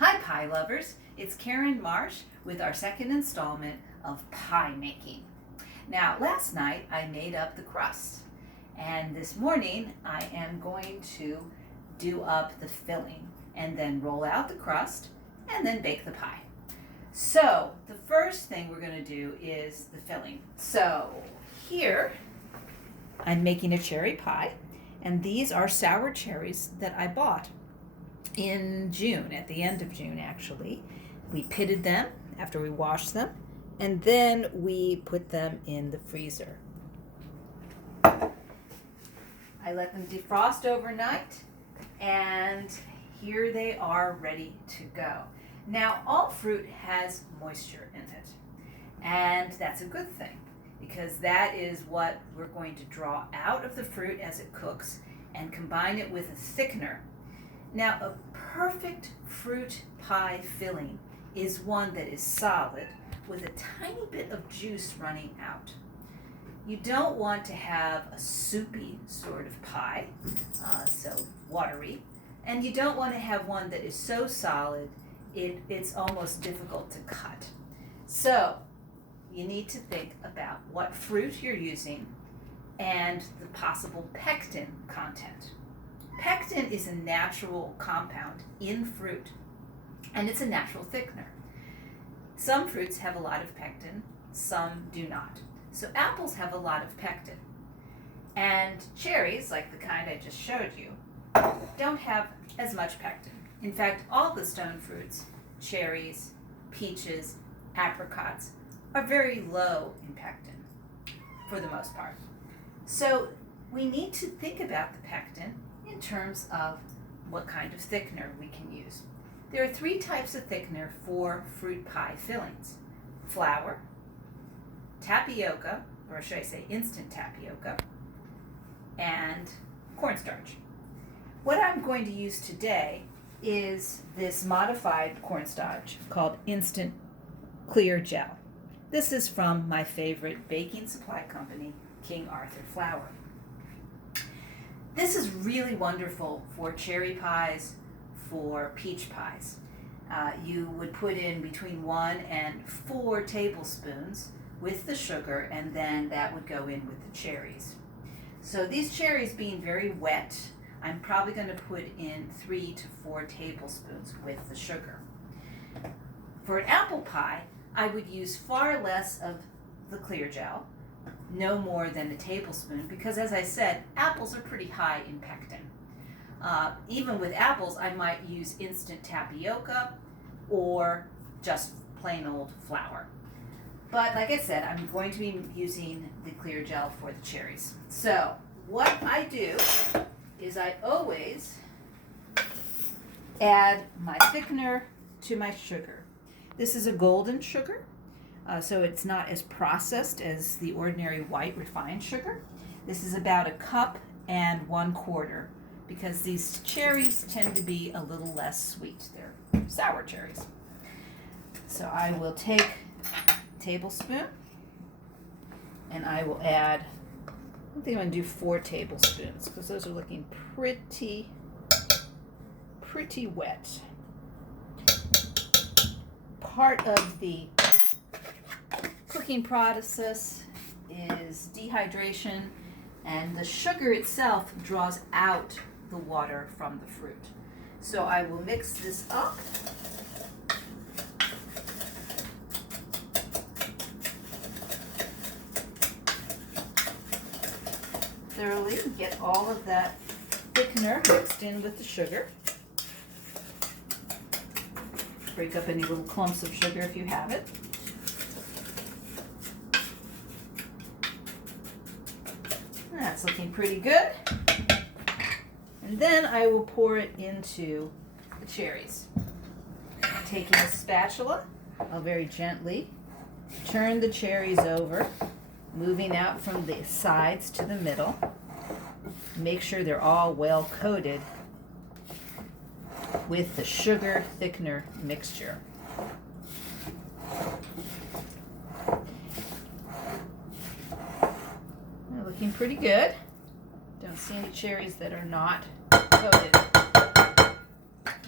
Hi pie lovers, it's Karen Marsh with our second installment of pie making. Now last night I made up the crust and this morning I am going to do up the filling and then roll out the crust and then bake the pie. So the first thing we're going to do is the filling. So here I'm making a cherry pie, and these are sour cherries that I bought in June, at the end of June actually. We pitted them after we washed them, and then we put them in the freezer. I let them defrost overnight, and here they are ready to go. Now, all fruit has moisture in it, and that's a good thing because that is what we're going to draw out of the fruit as it cooks and combine it with a thickener. Now, a perfect fruit pie filling is one that is solid with a tiny bit of juice running out. You don't want to have a soupy sort of pie, so watery, and you don't want to have one that is so solid it's almost difficult to cut. So you need to think about what fruit you're using and the possible pectin content. Pectin is a natural compound in fruit, and it's a natural thickener. Some fruits have a lot of pectin, some do not. So apples have a lot of pectin. And cherries, like the kind I just showed you, don't have as much pectin. In fact, all the stone fruits, cherries, peaches, apricots, are very low in pectin for the most part. So we need to think about the pectin in terms of what kind of thickener we can use. There are 3 types of thickener for fruit pie fillings: flour, tapioca, or should I say instant tapioca, and cornstarch. What I'm going to use today is this modified cornstarch called Instant Clear Gel. This is from my favorite baking supply company, King Arthur Flour. This is really wonderful for cherry pies, for peach pies. You would put in between 1 and 4 tablespoons with the sugar, and then that would go in with the cherries. So these cherries being very wet, I'm probably going to put in 3 to 4 tablespoons with the sugar. For an apple pie, I would use far less of the clear gel, no more than a tablespoon, because as I said, apples are pretty high in pectin. Even with apples, I might use instant tapioca or just plain old flour. But like I said, I'm going to be using the clear gel for the cherries. So what I do is I always add my thickener to my sugar. This is a golden sugar, so it's not as processed as the ordinary white refined sugar. This is about 1 cup and 1/4, because these cherries tend to be a little less sweet. They're sour cherries. So I will take a tablespoon, and I will add, I think I'm going to do 4 tablespoons because those are looking pretty wet. Part of the cooking process is dehydration, and the sugar itself draws out the water from the fruit. So I will mix this up. Thoroughly, get all of that thickener mixed in with the sugar. Break up any little clumps of sugar if you have it. That's looking pretty good. And then I will pour it into the cherries. Taking a spatula, I'll very gently turn the cherries over, moving out from the sides to the middle. Make sure they're all well coated with the sugar thickener mixture. They're looking pretty good. Don't see any cherries that are not coated.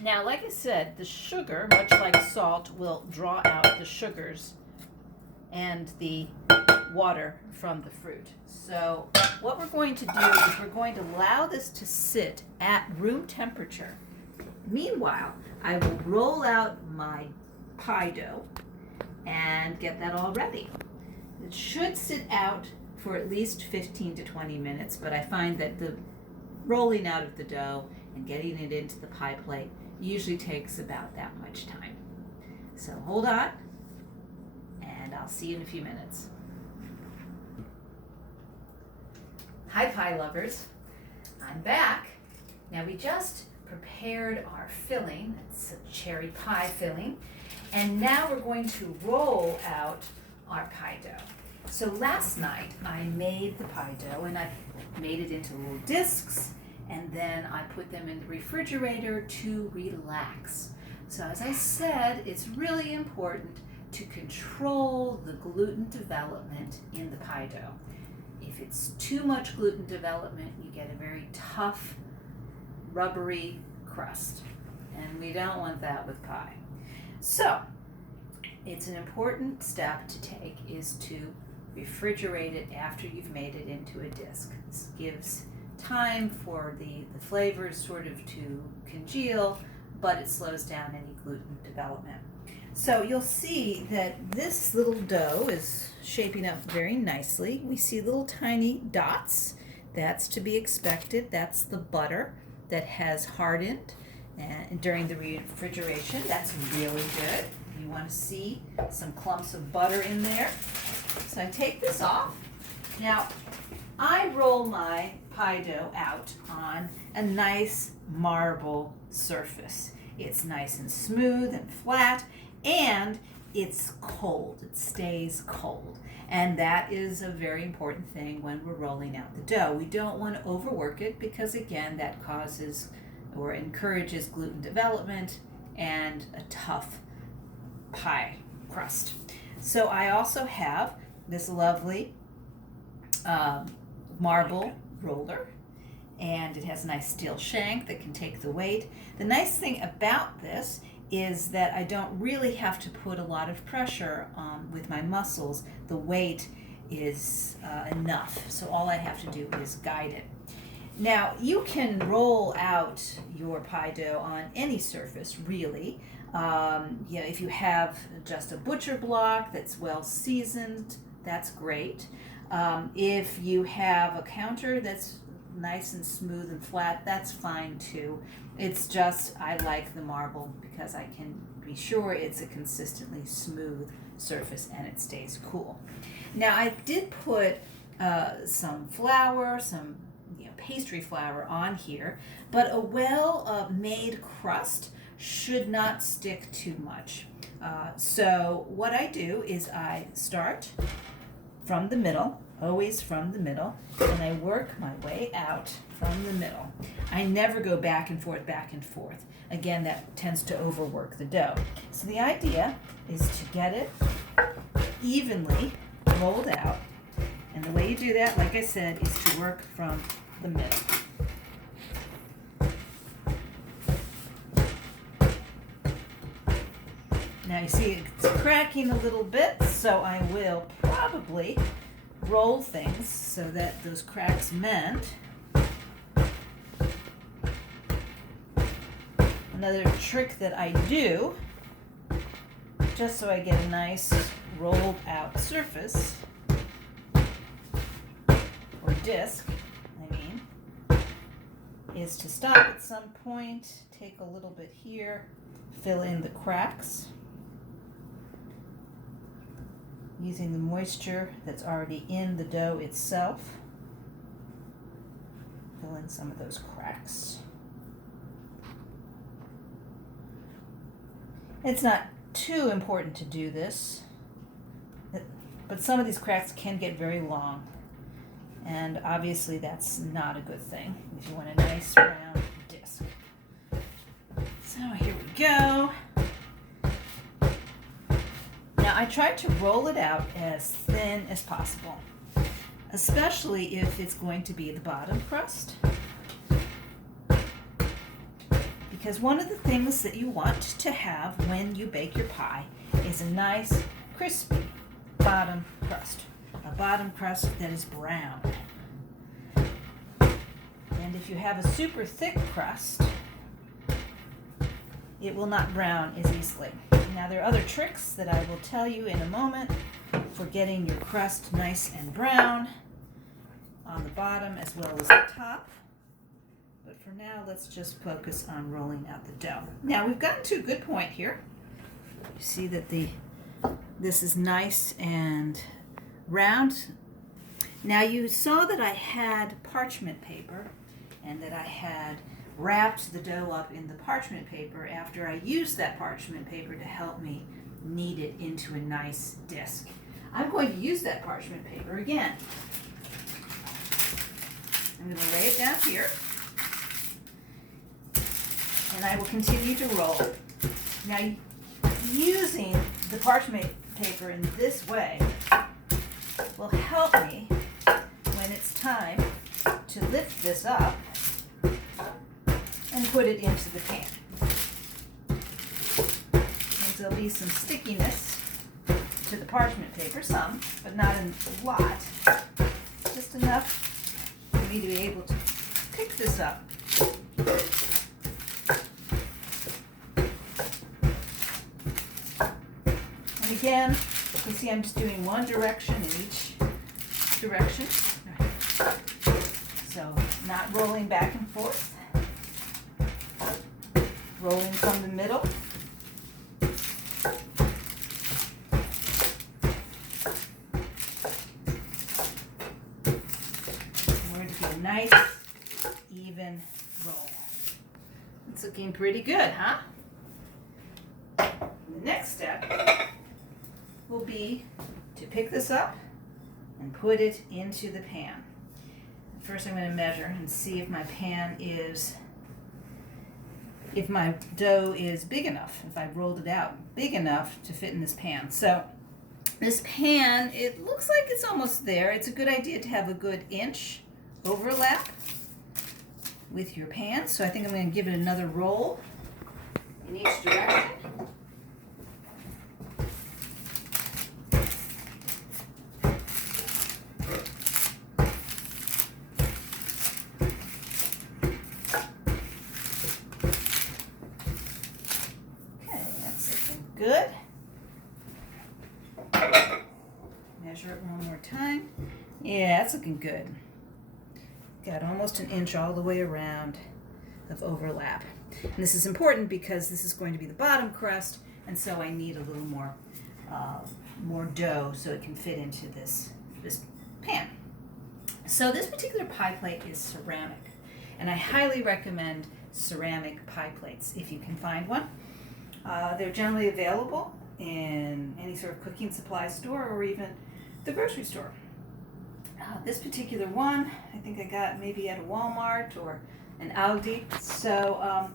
Now, like I said, the sugar, much like salt, will draw out the sugars and the water from the fruit. So what we're going to do is we're going to allow this to sit at room temperature. Meanwhile, I will roll out my pie dough and get that all ready. It should sit out for at least 15 to 20 minutes, but I find that the rolling out of the dough and getting it into the pie plate usually takes about that much time. So hold on, and I'll see you in a few minutes. Hi, pie lovers. I'm back. Now we just prepared our filling. It's a cherry pie filling. And now we're going to roll out our pie dough. So last night I made the pie dough and I made it into little discs, and then I put them in the refrigerator to relax. So as I said, it's really important to control the gluten development in the pie dough. If it's too much gluten development, you get a very tough, rubbery crust, and we don't want that with pie. So it's an important step to take is to refrigerate it after you've made it into a disc. This gives time for the flavors sort of to congeal, but it slows down any gluten development. So you'll see that this little dough is shaping up very nicely. We see little tiny dots. That's to be expected. That's the butter that has hardened during the refrigeration. That's really good. You want to see some clumps of butter in there. So I take this off. Now, I roll my pie dough out on a nice marble surface. It's nice and smooth and flat, and it's cold. It stays cold. And that is a very important thing when we're rolling out the dough. We don't want to overwork it because, again, that causes or encourages gluten development and a tough pie crust. So I also have this lovely marble roller, and it has a nice steel shank that can take the weight. The nice thing about this is that I don't really have to put a lot of pressure with my muscles. The weight is enough, so all I have to do is guide it. Now, you can roll out your pie dough on any surface, really. If you have just a butcher block that's well seasoned, that's great. If you have a counter that's nice and smooth and flat, that's fine too. It's just I like the marble because I can be sure it's a consistently smooth surface and it stays cool. Now, I did put some flour, some pastry flour on here, but a well-made crust should not stick too much. So what I do is I start from the middle, always from the middle, and I work my way out from the middle. I never go back and forth, back and forth. Again, that tends to overwork the dough. So the idea is to get it evenly rolled out, and the way you do that, like I said, is to work from the middle. Now you see it's cracking a little bit, so I will probably roll things so that those cracks mend. Another trick that I do, just so I get a nice rolled out surface, or disc, is to stop at some point, take a little bit here, fill in the cracks, using the moisture that's already in the dough itself. Fill in some of those cracks. It's not too important to do this, but some of these cracks can get very long, and obviously that's not a good thing if you want a nice round disc. So here we go. Now I tried to roll it out as thin as possible, especially if it's going to be the bottom crust, because one of the things that you want to have when you bake your pie is a nice, crispy bottom crust. A bottom crust that is brown. And if you have a super thick crust, it will not brown as easily. Now there are other tricks that I will tell you in a moment for getting your crust nice and brown on the bottom as well as the top. But for now, let's just focus on rolling out the dough. Now we've gotten to a good point here. You see that this is nice and round. Now you saw that I had parchment paper and that I had wrapped the dough up in the parchment paper after I used that parchment paper to help me knead it into a nice disc. I'm going to use that parchment paper again. I'm going to lay it down here, and I will continue to roll. Now, using the parchment paper in this way will help me when it's time to lift this up and put it into the pan. And there'll be some stickiness to the parchment paper, some, but not a lot. Just enough for me to be able to pick this up. And again, you see I'm just doing one direction in each direction. So not rolling back and forth. Rolling from the middle. We're going to get a nice, even roll. It's looking pretty good, huh? The next step will be to pick this up and put it into the pan. First I'm going to measure and see if my pan is, if my dough is big enough, if I've rolled it out big enough to fit in this pan. So this pan, it looks like it's almost there. It's a good idea to have a good inch overlap with your pan. So I think I'm going to give it another roll in each direction. Good. Measure it one more time. Yeah, that's looking good. Got almost an inch all the way around of overlap. And this is important because this is going to be the bottom crust, and so I need a little more dough so it can fit into this pan. So this particular pie plate is ceramic, and I highly recommend ceramic pie plates if you can find one. They're generally available in any sort of cooking supply store or even the grocery store. This particular one, I think I got maybe at a Walmart or an Aldi. So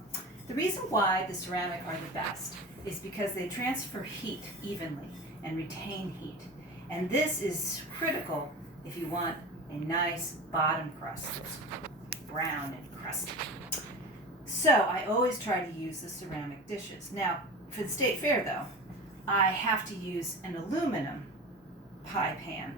the reason why the ceramic are the best is because they transfer heat evenly and retain heat. And this is critical if you want a nice bottom crust that's brown and crusty. So I always try to use the ceramic dishes. Now, for the state fair though, I have to use an aluminum pie pan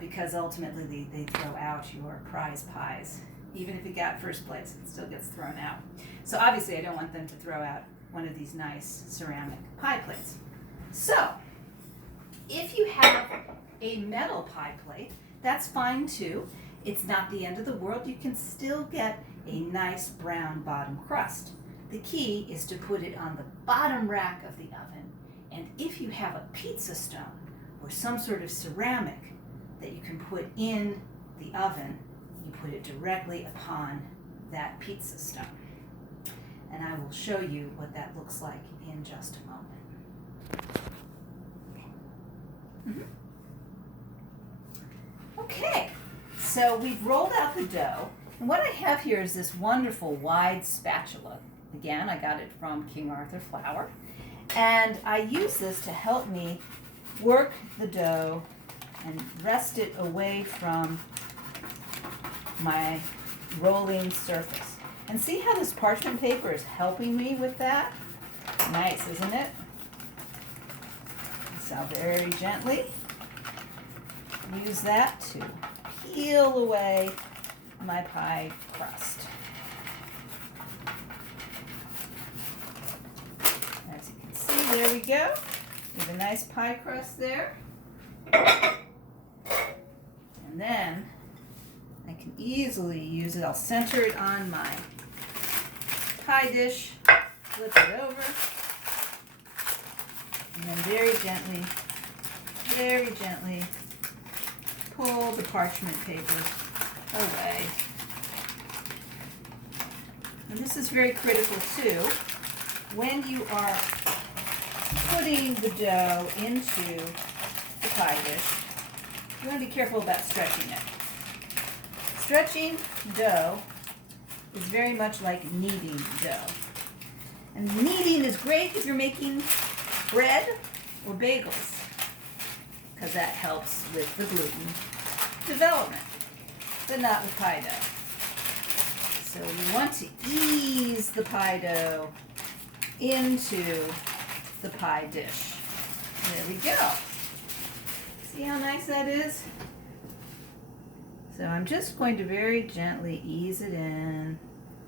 because ultimately they throw out your prize pies. Even if it got first place, it still gets thrown out. So obviously I don't want them to throw out one of these nice ceramic pie plates. So, if you have a metal pie plate, that's fine too. It's not the end of the world. You can still get a nice brown bottom crust. The key is to put it on the bottom rack of the oven, and if you have a pizza stone or some sort of ceramic that you can put in the oven, you put it directly upon that pizza stone. And I will show you what that looks like in just a moment. Okay, so we've rolled out the dough, and what I have here is this wonderful wide spatula. Again, I got it from King Arthur Flour, and I use this to help me work the dough and rest it away from my rolling surface. And see how this parchment paper is helping me with that? Nice, isn't it? So very gently use that to peel away my pie crust. As you can see, there we go. We have a nice pie crust there. And then I can easily use it. I'll center it on my pie dish, flip it over, and then very gently pull the parchment paper away. And this is very critical too. When you are putting the dough into the pie dish, you want to be careful about stretching it. Stretching dough is very much like kneading dough. And kneading is great if you're making bread or bagels, because that helps with the gluten development, but not with pie dough. So you want to ease the pie dough into the pie dish. There we go. See how nice that is? So I'm just going to very gently ease it in,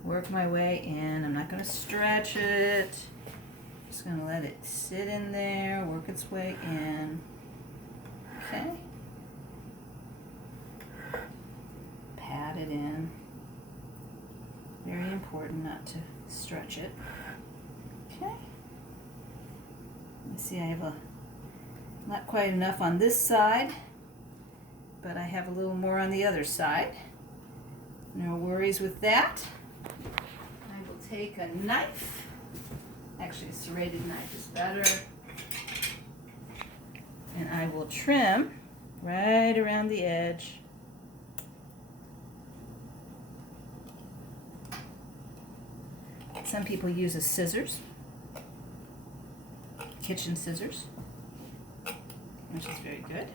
work my way in. I'm not going to stretch it. Just going to let it sit in there, work its way in. Okay. Pat it in. Very important not to stretch it. Okay. You see I have not quite enough on this side, but I have a little more on the other side. No worries with that. I will take a knife. Actually, a serrated knife is better. And I will trim right around the edge. Some people use a scissors, kitchen scissors, which is very good.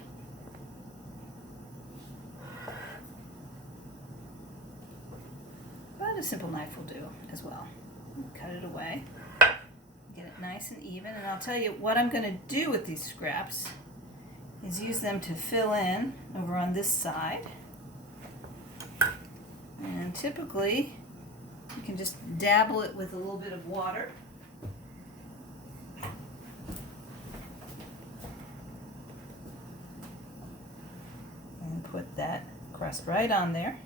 But a simple knife will do as well. Cut it away, get it nice and even, and I'll tell you what I'm going to do with these scraps is use them to fill in over on this side. And typically you can just dabble it with a little bit of water. And put that crust right on there.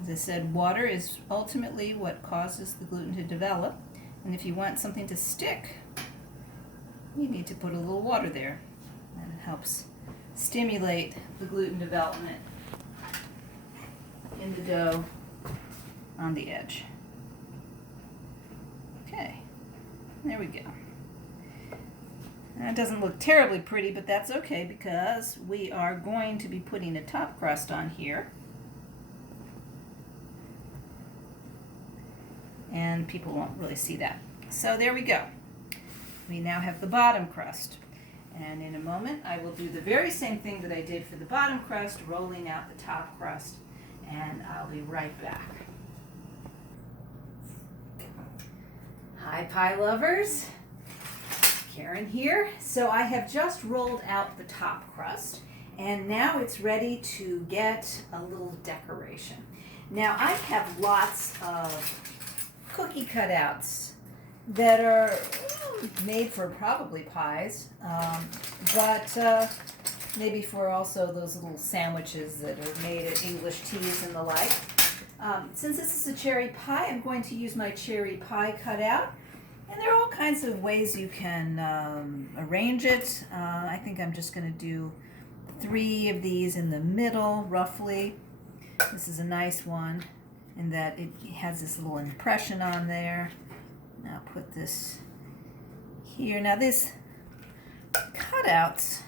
As I said, water is ultimately what causes the gluten to develop. And if you want something to stick, you need to put a little water there. And it helps stimulate the gluten development in the dough on the edge. Okay, there we go. That doesn't look terribly pretty, but that's okay because we are going to be putting a top crust on here. And people won't really see that. So there we go. We now have the bottom crust. And in a moment, I will do the very same thing that I did for the bottom crust, rolling out the top crust. And I'll be right back. Hi, pie lovers. Karen here. So I have just rolled out the top crust, and now it's ready to get a little decoration. Now I have lots of cookie cutouts that are made for probably pies, but maybe for also those little sandwiches that are made at English teas and the like. Since this is a cherry pie, I'm going to use my cherry pie cutout. And there are all kinds of ways you can arrange it. I think I'm just going to do 3 of these in the middle, roughly. This is a nice one in that it has this little impression on there. Now put this here. Now these cutouts,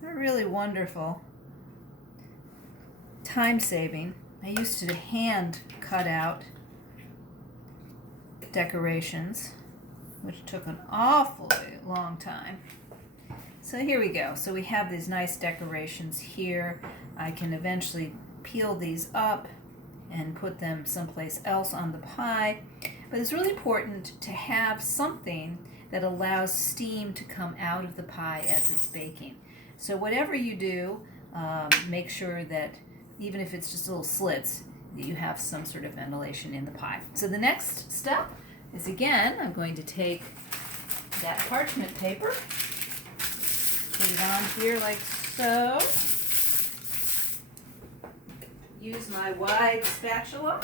they're really wonderful. Time saving. I used to hand cut out decorations, which took an awfully long time. So here we go. So we have these nice decorations here. I can eventually peel these up and put them someplace else on the pie. But it's really important to have something that allows steam to come out of the pie as it's baking. So whatever you do, make sure that even if it's just little slits, that you have some sort of ventilation in the pie. So the next step is, again, I'm going to take that parchment paper, put it on here like so, use my wide spatula,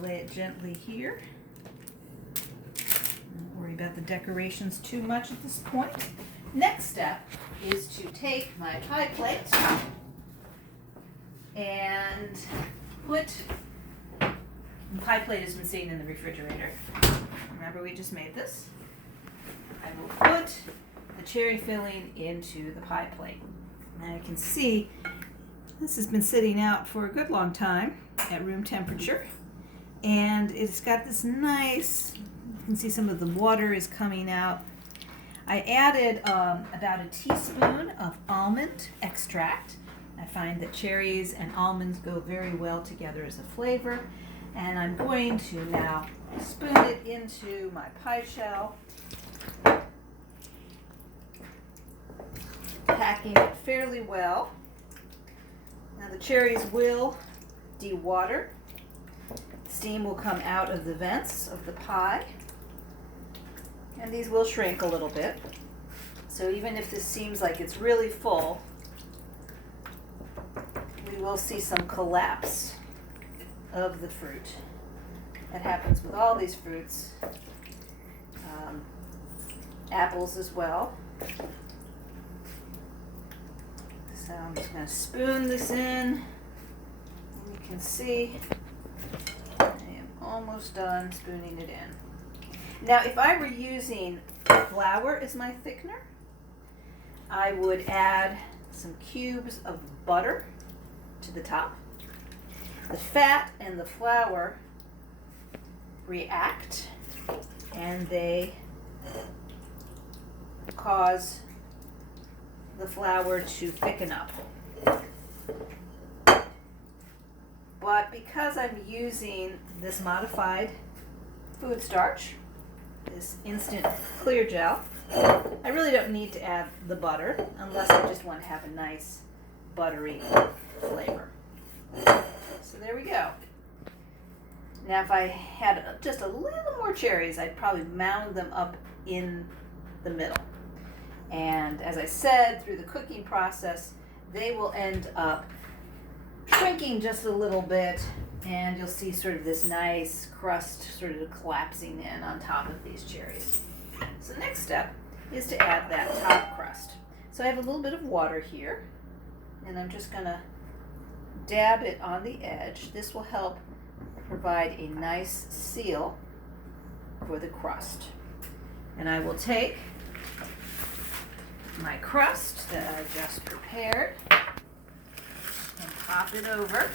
lay it gently here. Don't worry about the decorations too much at this point. Next step is to take my pie plate and put, the pie plate has been sitting in the refrigerator. Remember, we just made this. I will put the cherry filling into the pie plate. Now you can see this has been sitting out for a good long time at room temperature. And it's got this nice, you can see some of the water is coming out. I added about a teaspoon of almond extract. I find that cherries and almonds go very well together as a flavor. And I'm going to now spoon it into my pie shell, packing it fairly well. Now the cherries will de-water. Steam will come out of the vents of the pie, and these will shrink a little bit. So even if this seems like it's really full, we will see some collapse of the fruit. That happens with all these fruits, apples as well. So I'm just going to spoon this in, and you can see almost done spooning it in. Now, if I were using flour as my thickener, I would add some cubes of butter to the top. The fat and the flour react, and they cause the flour to thicken up. But because I'm using this modified food starch, this instant clear gel, I really don't need to add the butter unless I just want to have a nice buttery flavor. So there we go. Now if I had just a little more cherries, I'd probably mound them up in the middle. And as I said, through the cooking process, they will end up shrinking just a little bit, and you'll see sort of this nice crust sort of collapsing in on top of these cherries. So the next step is to add that top crust. So I have a little bit of water here, and I'm just going to dab it on the edge. This will help provide a nice seal for the crust. And I will take my crust that I just prepared and pop it over,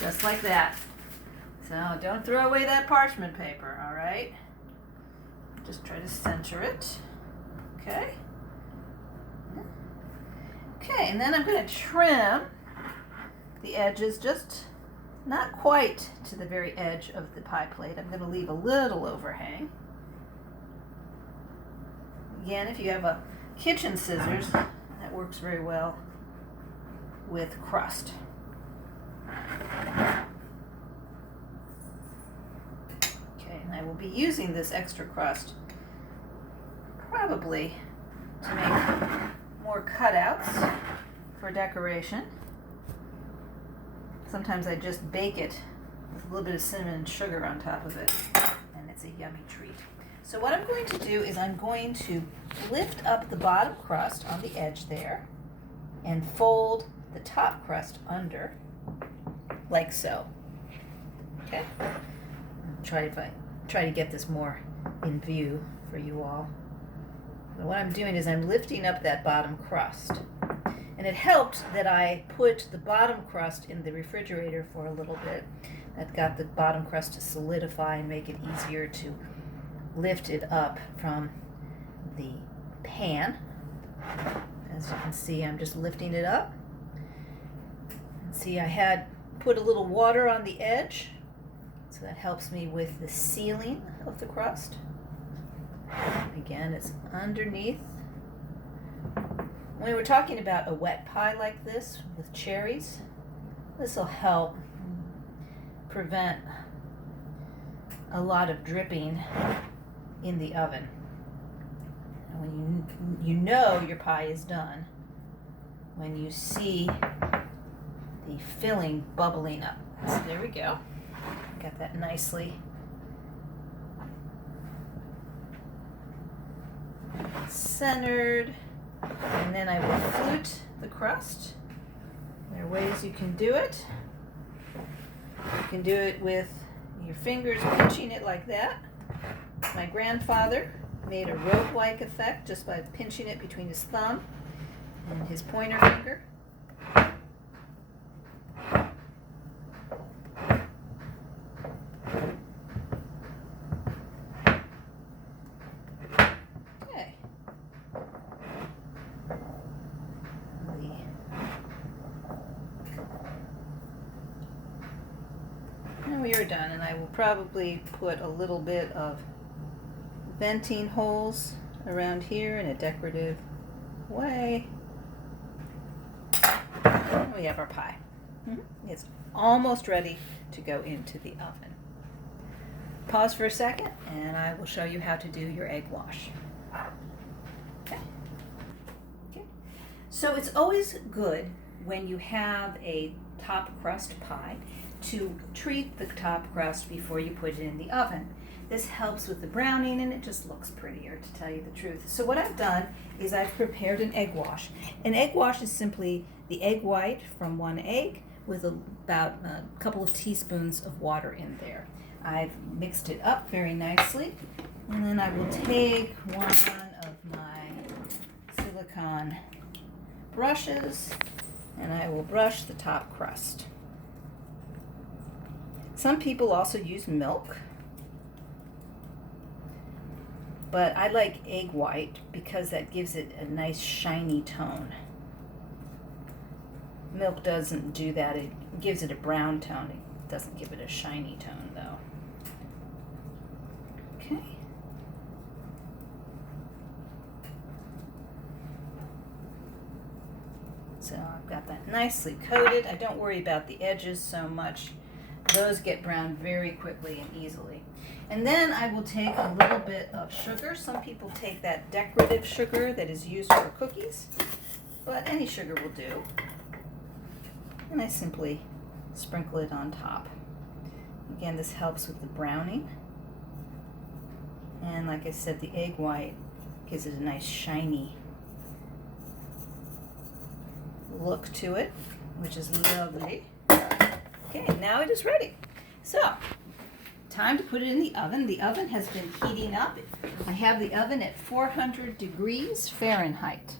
just like that. So don't throw away that parchment paper, all right? Just try to center it, okay? Okay, and then I'm going to trim the edges, just not quite to the very edge of the pie plate. I'm going to leave a little overhang. Again, if you have a kitchen scissors, that works very well with crust. Okay, and I will be using this extra crust probably to make more cutouts for decoration. Sometimes I just bake it with a little bit of cinnamon and sugar on top of it, and it's a yummy treat. So what I'm going to do is I'm going to lift up the bottom crust on the edge there and fold the top crust under, like so. Okay? try to get this more in view for you all. So what I'm doing is I'm lifting up that bottom crust. And it helped that I put the bottom crust in the refrigerator for a little bit. That got the bottom crust to solidify and make it easier to lift it up from the pan. As you can see, I'm just lifting it up. And see, I had put a little water on the edge, so that helps me with the sealing of the crust. Again, it's underneath. When we're talking about a wet pie like this with cherries, this will help prevent a lot of dripping in the oven. And when you know your pie is done, when you see the filling bubbling up. So there we go. Got that nicely centered. And then I will flute the crust. There are ways you can do it. You can do it with your fingers pinching it like that. My grandfather made a rope-like effect just by pinching it between his thumb and his pointer finger. We are done, and I will probably put a little bit of venting holes around here in a decorative way. And we have our pie. It's almost ready to go into the oven. Pause for a second, and I will show you how to do your egg wash. Okay. So it's always good when you have a top crust pie to treat the top crust before you put it in the oven. This helps with the browning, and it just looks prettier, to tell you the truth. So what I've done is I've prepared an egg wash. An egg wash is simply the egg white from one egg with about a couple of teaspoons of water in there. I've mixed it up very nicely, and then I will take one of my silicone brushes, and I will brush the top crust. Some people also use milk, but I like egg white because that gives it a nice shiny tone. Milk doesn't do that. It gives it a brown tone. It doesn't give it a shiny tone, though. Okay. So I've got that nicely coated. I don't worry about the edges so much. Those get browned very quickly and easily. And then I will take a little bit of sugar. Some people take that decorative sugar that is used for cookies, but any sugar will do. And I simply sprinkle it on top. Again, this helps with the browning. And like I said, the egg white gives it a nice shiny look to it, which is lovely. Okay, now it is ready. So, time to put it in the oven. The oven has been heating up. I have the oven at 400 degrees Fahrenheit.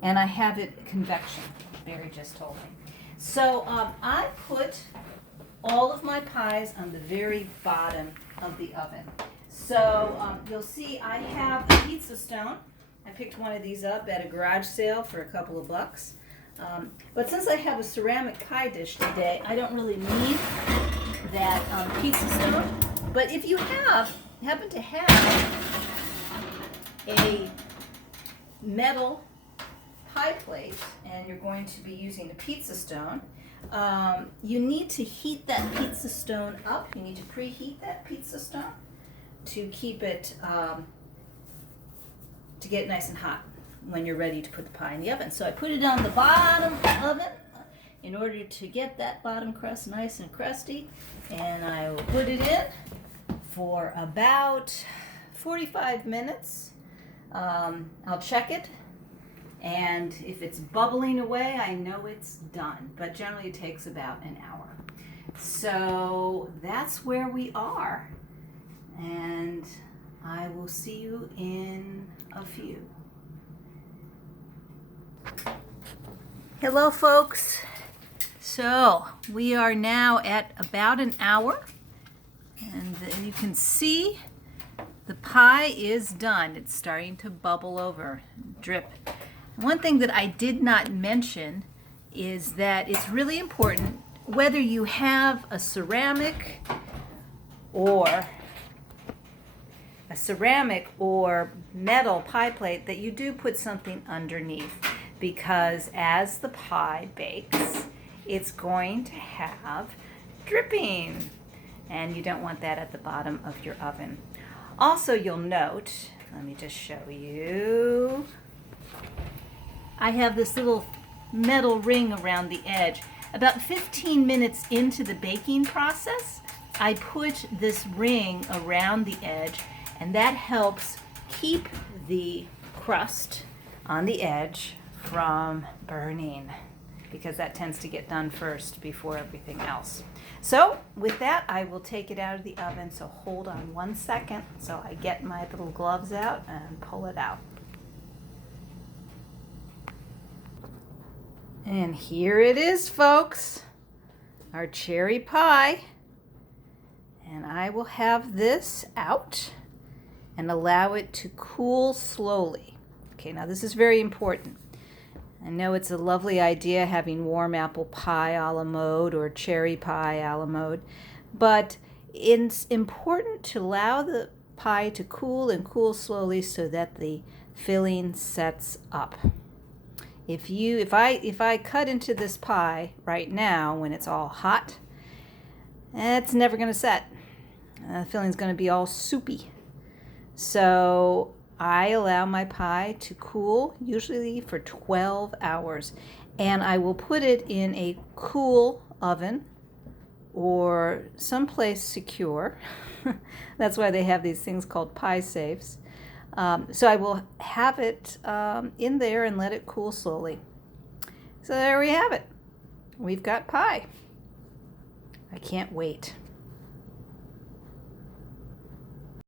And I have it convection, Barry just told me. So I put all of my pies on the very bottom of the oven. So you'll see I have a pizza stone. I picked one of these up at a garage sale for a couple of bucks. But since I have a ceramic pie dish today, I don't really need that pizza stone. But if you happen to have a metal pie plate and you're going to be using a pizza stone, you need to heat that pizza stone up. You need to preheat that pizza stone to keep it, to get nice and hot when you're ready to put the pie in the oven. So I put it on the bottom oven in order to get that bottom crust nice and crusty, and I will put it in for about 45 minutes. I'll check it, and if it's bubbling away, I know it's done, but generally it takes about an hour. So that's where we are. And I will see you in a few. Hello, folks. So we are now at about an hour, and you can see the pie is done. It's starting to bubble over, drip. One thing that I did not mention is that it's really important, whether you have a ceramic or metal pie plate, that you do put something underneath, because as the pie bakes, it's going to have dripping, and you don't want that at the bottom of your oven. Also, you'll note, let me just show you, I have this little metal ring around the edge. About 15 minutes into the baking process, I put this ring around the edge, and that helps keep the crust on the edge from burning, because that tends to get done first before everything else. So with that, I will take it out of the oven. So hold on 1 second. So I get my little gloves out and pull it out. And here it is, folks, our cherry pie. And I will have this out and allow it to cool slowly. Okay, now this is very important. I know it's a lovely idea having warm apple pie a la mode or cherry pie a la mode, but it's important to allow the pie to cool and cool slowly so that the filling sets up. If I cut into this pie right now when it's all hot, it's never going to set. The filling's going to be all soupy. So I allow my pie to cool, usually for 12 hours, and I will put it in a cool oven or someplace secure. That's why they have these things called pie safes. So I will have it in there and let it cool slowly. So there we have it. We've got pie. I can't wait.